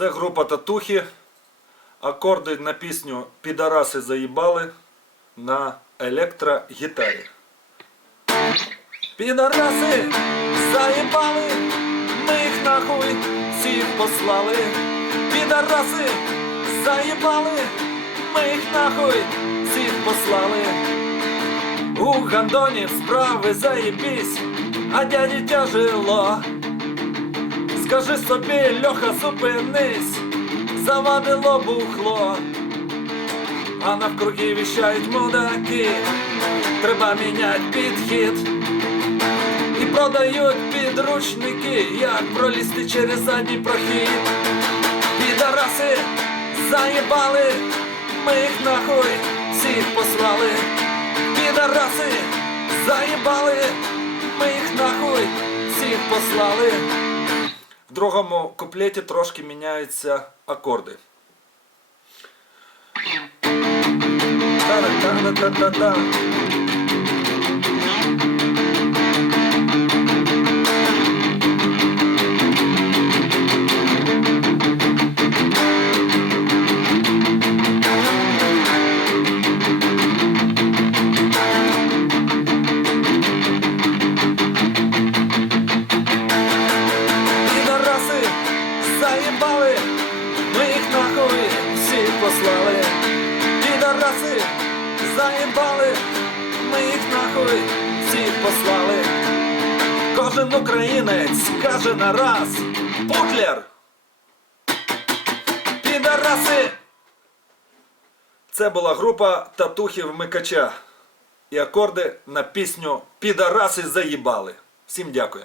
Це група Татухи. Акорди на пісню Підараси заїбали на електрогітарі. Підараси заїбали, ми їх нахуй всіх послали. Підараси заїбали, ми їх нахуй всіх послали. У гандонів справи заєбісь, а дяді тяжело. Скажи собі, Льоха, зупинись, завадило бухло. А навкруги віщають мудаки, треба міняти підхід. І продають підручники, як пролізти через задній прохід. Підараси заїбали, ми їх нахуй всіх послали. Підараси заїбали, ми їх нахуй всіх послали. Другому куплеті трошки міняються акорди. Та-та-та-та-та-та. Заїбали, ми їх нахуй всіх послали. Підараси заїбали, ми їх нахуй всіх послали. Кожен українець каже на раз Путлер! Підараси! Це була група татухів Микача. І акорди на пісню Підараси заїбали. Всім дякую.